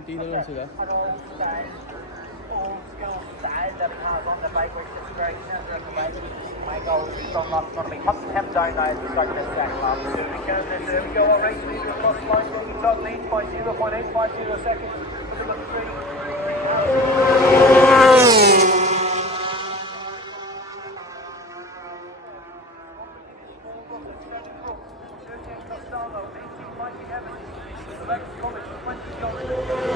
Konti na lang sila. Old school style that it has on the bike, which is very similar to bike. My goal is still not going to be hot and down now to start this second lap. There we go, our race leader plus line, we top lead by 0.850 seconds. Look at the three.